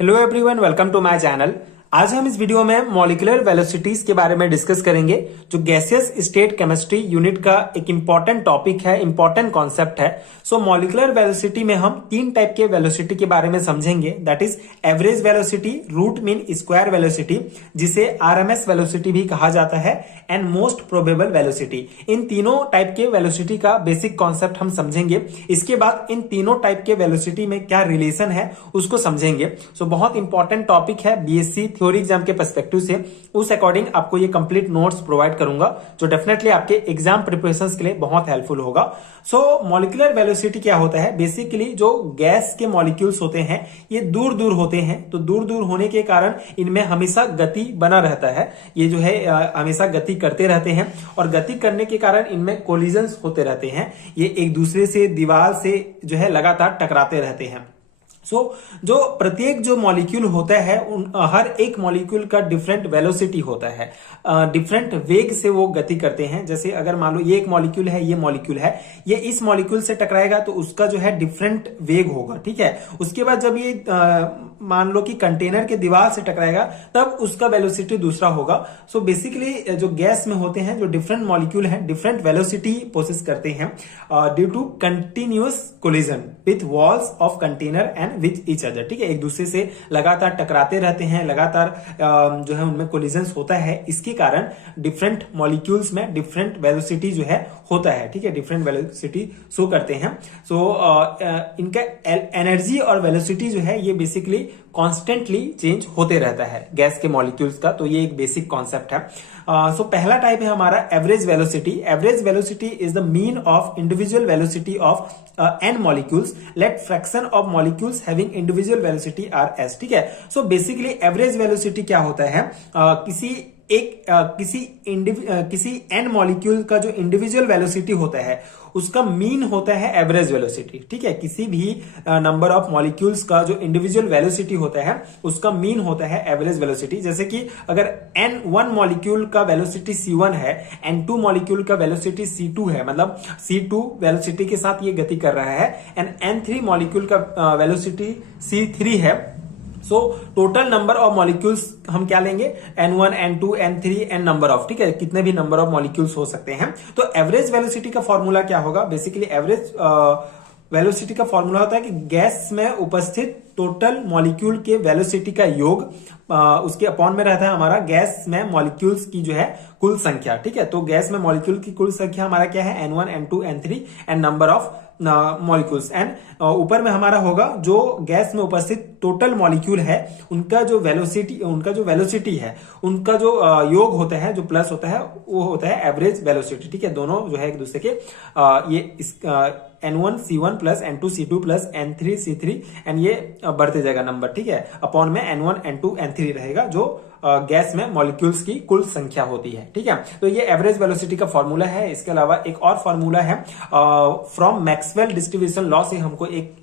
Hello everyone, welcome to my channel. आज हम इस वीडियो में मॉलिक्यूलर वेलोसिटीज के बारे में डिस्कस करेंगे, जो गैसियस स्टेट केमिस्ट्री यूनिट का एक इंपॉर्टेंट टॉपिक है, इंपॉर्टेंट कॉन्सेप्ट है। सो मॉलिक्यूलर वेलोसिटी में हम तीन टाइप के वेलोसिटी के बारे में समझेंगे, that is average velocity, root mean square velocity, जिसे आरएमएस वेलोसिटी भी कहा जाता है, एंड मोस्ट प्रोबेबल वेलोसिटी। इन तीनों टाइप के वेलोसिटी का बेसिक कॉन्सेप्ट हम समझेंगे। इसके बाद इन तीनों टाइप के वेलोसिटी में क्या रिलेशन है उसको समझेंगे। सो बहुत इंपॉर्टेंट टॉपिक है बीएससी थ्योरी एग्जाम के पर्सपेक्टिव से। उस अकॉर्डिंग आपको ये कंप्लीट नोट्स प्रोवाइड करूंगा, जो डेफिनेटली आपके एग्जाम प्रिपरेशंस के लिए बहुत हेल्पफुल होगा। सो मॉलिक्यूलर वेलोसिटी क्या होता है? बेसिकली जो गैस के मॉलिक्यूल्स होते हैं ये दूर दूर होते हैं, तो दूर दूर होने के कारण इनमें हमेशा गति बना रहता है। ये जो है हमेशा गति करते रहते हैं, और गति करने के कारण इनमें कोलिजन्स होते रहते हैं। ये एक दूसरे से, दीवार से जो है लगातार टकराते रहते हैं। जो प्रत्येक जो मॉलिक्यूल होता है हर एक मॉलिक्यूल का डिफरेंट वेलोसिटी होता है, डिफरेंट वेग से वो गति करते हैं। जैसे अगर मान लो ये एक मॉलिक्यूल है, ये मॉलिक्यूल है, ये इस मॉलिक्यूल से टकराएगा तो उसका जो है डिफरेंट वेग होगा, ठीक है। उसके बाद जब ये मान लो कि कंटेनर के दीवार से टकराएगा तब उसका वेलोसिटी दूसरा होगा। सो बेसिकली जो गैस में होते हैं, जो डिफरेंट मॉलिक्यूल हैं, डिफरेंट वेलोसिटी प्रोसेस करते हैं due to continuous collision with walls of container and with each other, ठीक है। एक दूसरे से लगातार टकराते रहते हैं, लगातार जो है उनमें कोलिजन होता है। इसके कारण डिफरेंट मॉलिक्यूल्स में डिफरेंट वेलोसिटी जो है होता है, ठीक है, डिफरेंट वेलोसिटी शो करते हैं। सो इनका एनर्जी और वेलोसिटी जो है ये बेसिकली कॉन्स्टेंटली चेंज होते रहता है गैस के मॉलिक्यूल्स का। तो ये एक बेसिक कॉन्सेप्ट है। सो पहला टाइप है हमारा average velocity. Average velocity is the mean of individual velocity of n molecules, let fraction of molecules having individual velocity are s, ठीक है। सो बेसिकली एवरेज वेलोसिटी क्या होता है? किसी n मॉलिक्यूल का जो इंडिविजुअल वेलोसिटी होता है उसका मीन होता है एवरेज वेलोसिटी, ठीक है। किसी भी नंबर ऑफ मॉलिक्यूल्स का जो इंडिविजुअल वेलोसिटी होता है उसका मीन होता है एवरेज वेलोसिटी। जैसे कि अगर n1 मॉलिक्यूल का वेलोसिटी c1 है, n2 मॉलिक्यूल का वेलोसिटी c2 है, मतलब c2 वेलोसिटी के साथ ये गति कर रहा है, एंड n3 मॉलिक्यूल का वेलोसिटी c3 है। So total number of molecules हम क्या लेंगे? n1, n2, n3, n number of, ठीक है, कितने भी नंबर ऑफ मॉलिक्यूल्स हो सकते हैं। तो एवरेज वेलोसिटी का फॉर्मूला क्या होगा? बेसिकली एवरेज वेलोसिटी का फॉर्मूला होता है कि गैस में उपस्थित टोटल मॉलिक्यूल के वेलोसिटी का योग उसके अपॉन में रहता है हमारा गैस में मॉलिक्यूल्स की जो है कुल संख्या, ठीक है। तो गैस में मॉलिक्यूल की कुल संख्या हमारा क्या है? n1, n2, n3, n number of molecules, and ऊपर में हमारा होगा जो गैस में उपस्थित टोटल मॉलिक्यूल है उनका जो वेलोसिटी है, उनका जो योग होता है, जो प्लस होता है, वो होता है एवरेज वेलोसिटी, ठीक है। दोनों जो है एक दूसरे के ये n1 c1 plus n2 c2 plus n3 c3, and ये बढ़ते जाएगा नंबर, ठीक है। अपॉन में n1 n2 n3 रहेगा, जो गैस में मॉलिक्यूल्स की कुल संख्या होती है, ठीक है। तो ये एवरेज वेलोसिटी का फॉर्मूला है। इसके अलावा एक और फॉर्मूला है, फ्रॉम मैक्सवेल डिस्ट्रीब्यूशन लॉ से हमको एक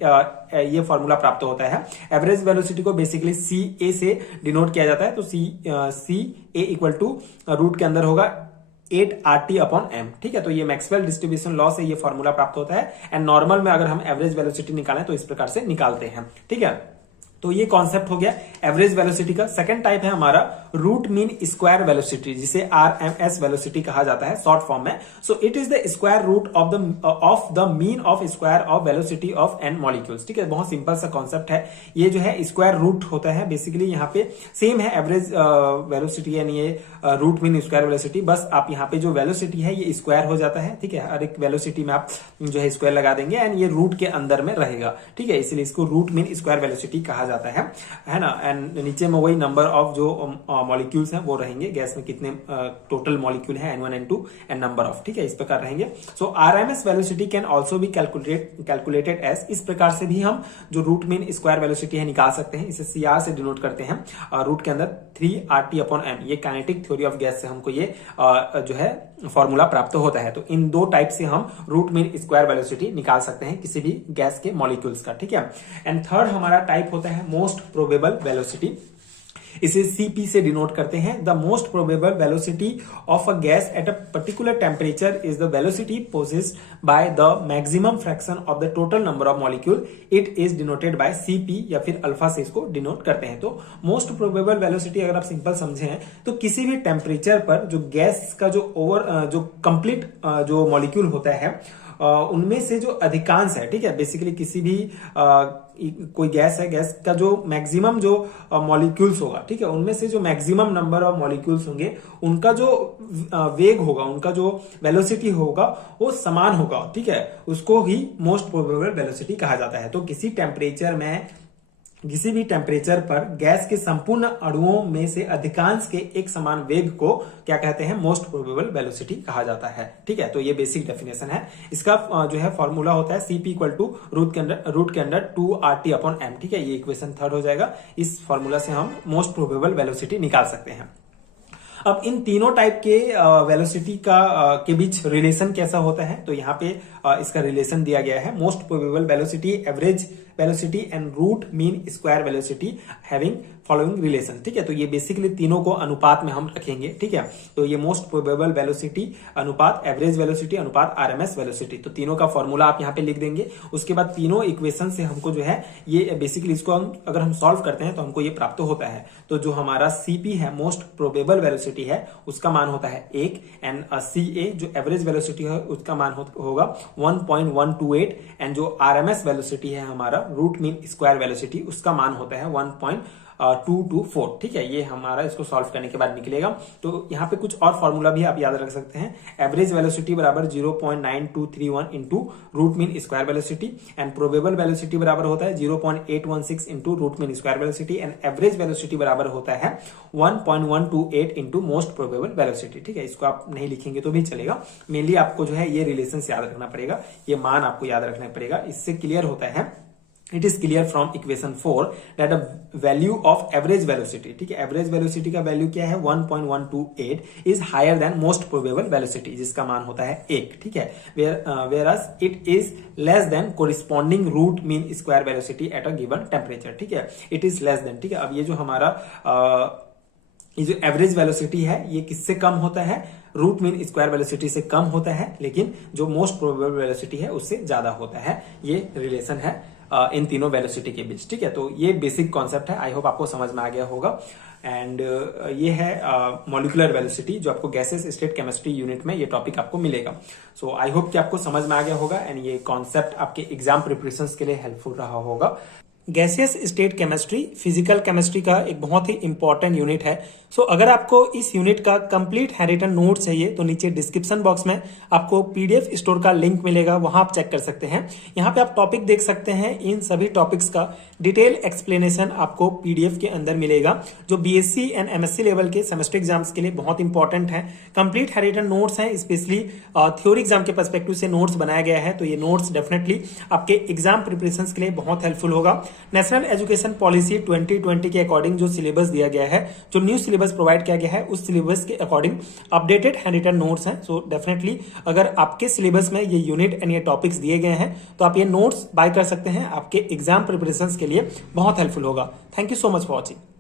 ये फॉर्मूला प्राप्त होता है। एवरेज वेलोसिटी को बेसिकली सी ए से डिनोट किया जाता है। तो सी ए इक्वल टू रूट के अंदर होगा 8RT अपॉन m, ठीक है। तो ये मैक्सवेल डिस्ट्रीब्यूशन लॉ से ये फॉर्मूला प्राप्त होता है, एंड नॉर्मल में अगर हम एवरेज वेलोसिटी निकालें तो इस प्रकार से निकालते हैं, ठीक है। तो ये कॉन्सेप्ट हो गया एवरेज वेलोसिटी का। सेकंड टाइप है हमारा रूट मीन स्क्वायर वेलोसिटी, जिसे आरएमएस वेलोसिटी कहा जाता है शॉर्ट फॉर्म में। So it is the square root of the mean of square of velocity of n molecules, ठीक है। बहुत सिंपल सा कॉन्सेप्ट है। ये जो है स्क्वायर रूट होता है। बेसिकली यहाँ पे सेम है एवरेज वेलोसिटी यानी ये रूट मीन स्क्वायर वेलोसिटी, बस आप यहाँ पे जो वेलोसिटी है ये स्क्वायर हो जाता है, ठीक है। हर एक वेलोसिटी में आप जो है स्क्वायर लगा देंगे, एंड ये रूट के अंदर में रहेगा, ठीक है। इसलिए इसको रूट मीन स्क्वायर वेलोसिटी कहा जाता है ना। एंड नीचे में वही नंबर ऑफ जो मॉलिक्यूल्स हैं वो रहेंगे, गैस में कितने टोटल मॉलिक्यूल हैं, n1, n2, n number of, ठीक है, इस प्रकार रहेंगे। So RMS velocity can also be calculated as, इस प्रकार से भी हम जो रूट मीन स्क्वायर वेलोसिटी है निकाल सकते हैं। इसे CR से डिनोट करते हैं, रूट के अंदर 3RT अपॉन m। ये काइनेटिक थ्योरी ऑफ गैस से हमको ये जो है फॉर्मूला प्राप्त होता है। तो इन दो टाइप से हम रूट मीन स्क्वायर वेलोसिटी निकाल सकते हैं किसी भी गैस के मॉलिक्यूल्स का, ठीक है। एंड थर्ड हमारा टाइप होता है मोस्ट प्रोबेबल वेलोसिटी। इसे Cp से डिनोट करते हैं। The most probable velocity of a gas at a particular temperature is the velocity possessed by the maximum fraction of the total number of molecule, it is denoted by Cp या फिर alpha से इसको denote करते हैं। तो most probable velocity अगर आप simple समझे हैं तो किसी भी टेम्परेचर पर जो गैस का जो कंप्लीट जो मॉलिक्यूल होता है उनमें से जो अधिकांश है, ठीक है, बेसिकली किसी भी कोई गैस है, गैस का जो मैक्सिमम जो मॉलिक्यूल्स होगा, ठीक है, उनमें से जो मैक्सिमम नंबर ऑफ मॉलिक्यूल्स होंगे उनका जो वेग होगा, उनका जो वेलोसिटी होगा वो समान होगा, ठीक है, उसको ही मोस्ट प्रोबेबल वेलोसिटी कहा जाता है। तो किसी भी टेम्परेचर पर गैस के संपूर्ण अणुओं में से अधिकांश के एक समान वेग को क्या कहते हैं, मोस्ट प्रोबेबल वेलोसिटी कहा जाता है। ठीक है, तो ये बेसिक डेफिनेशन है। इसका जो है फॉर्मूला होता है Cp इक्वल टू रूट के अंदर 2RT अपॉन m। ठीक है, ये इक्वेशन 3 हो जाएगा। इस फॉर्मूला से हम मोस्ट प्रोबेबल वेलोसिटी निकाल सकते हैं। अब इन तीनों टाइप के वेलोसिटी के बीच रिलेशन कैसा होता है, तो यहाँ पे इसका रिलेशन दिया गया है। Most probable velocity, average velocity and root mean square velocity having following relation. ठीक है, तो ये बेसिकली तीनों को अनुपात में हम रखेंगे। ठीक है, तो ये मोस्ट प्रोबेबल वेलोसिटी अनुपात एवरेज वेलोसिटी अनुपात आरएमएस वेलोसिटी, तो तीनों का फॉर्मूला आप यहाँ पे लिख देंगे। उसके बाद तीनों इक्वेशन से हमको जो है ये बेसिकली इसको अगर हम सॉल्व करते हैं तो हमको ये प्राप्त होता है। तो जो हमारा Cp है मोस्ट प्रोबेबल वेलोसिटी है उसका मान होता है 1 एंड Ca जो एवरेज वेलोसिटी है उसका मान होगा 1.128 एंड जो आरएमएस वेलोसिटी है हमारा रूट मीन स्क्वायर वेलोसिटी उसका मान होता है 1.224। ठीक है, ये हमारा इसको सॉल्व करने के बाद निकलेगा। तो यहाँ पे कुछ और फॉर्मूला भी आप याद रख सकते हैं। एवरेज वेलोसिटी बराबर 0.9231 into root mean square velocity and probable velocity बराबर होता है 0.816 into root mean square velocity and average velocity बराबर होता है 1.128 इंटू मोस्ट प्रोबेबल वेलोसिटी। ठीक है, इसको आप नहीं लिखेंगे तो भी चलेगा। मेनली आपको जो है ये रिलेशन याद रखना पड़ेगा, ये मान आपको याद रखना पड़ेगा। इससे क्लियर होता है, it is clear from equation 4 that the value of average velocity, ठीक है, एवरेज वेलोसिटी का वैल्यू क्या है 1.128 is higher than most probable velocity जिसका मान होता है 1। ठीक है, whereas it is less than corresponding root mean square velocity at a given temperature. ठीक है, इट इज लेस देन। ठीक है, अब ये जो हमारा ये जो एवरेज वेलोसिटी है ये किससे कम होता है, रूट मीन स्क्वायर वेलोसिटी से कम होता है, लेकिन जो मोस्ट प्रोबेबल वेलोसिटी है उससे ज्यादा होता है। ये रिलेशन है इन तीनों वेलोसिटी के बीच। ठीक है, तो ये बेसिक कॉन्सेप्ट है। आई होप आपको समझ में आ गया होगा। एंड ये है मॉलिक्यूलर वेलोसिटी जो आपको गैसेस स्टेट केमिस्ट्री यूनिट में ये टॉपिक आपको मिलेगा। सो आई होप कि आपको समझ में आ गया होगा एंड ये कॉन्सेप्ट आपके एग्जाम प्रिपरेशन के लिए हेल्पफुल रहा होगा। Gaseous state chemistry physical chemistry का एक बहुत ही इंपॉर्टेंट यूनिट है। सो अगर आपको इस यूनिट का कंप्लीट हैंडरिटन नोट चाहिए तो नीचे डिस्क्रिप्शन बॉक्स में आपको पीडीएफ स्टोर का लिंक मिलेगा, वहां आप चेक कर सकते हैं। यहाँ पे आप टॉपिक देख सकते हैं, इन सभी टॉपिक्स का डिटेल एक्सप्लेनेशन आपको पीडीएफ के अंदर मिलेगा, जो बीएससी एंड एमएससी लेवल के सेमेस्टर एग्जाम्स के लिए बहुत इंपॉर्टेंट है। कंप्लीट हैंडरिटन नोट्स हैं, स्पेशली थ्योरी एग्जाम के पर्सपेक्टिव से नोट्स बनाया गया है, तो ये नोट्स डेफिनेटली आपके एग्जाम प्रिपरेशन के लिए बहुत हेल्पफुल होगा। नेशनल एजुकेशन पॉलिसी 2020 के अकॉर्डिंग जो सिलेबस दिया गया है, जो न्यू सिलेबस प्रोवाइड किया गया है, उस सिलेबस के अकॉर्डिंग अपडेटेड हैंडरिटन नोट्स हैं। सो डेफिनेटली अगर आपके सिलेबस में ये यूनिट एंड ये टॉपिक्स दिए गए हैं तो आप ये नोट्स बाय कर सकते हैं, आपके एग्जाम प्रिपरेशन के लिए बहुत हेल्पफुल होगा। Thank you so much for watching.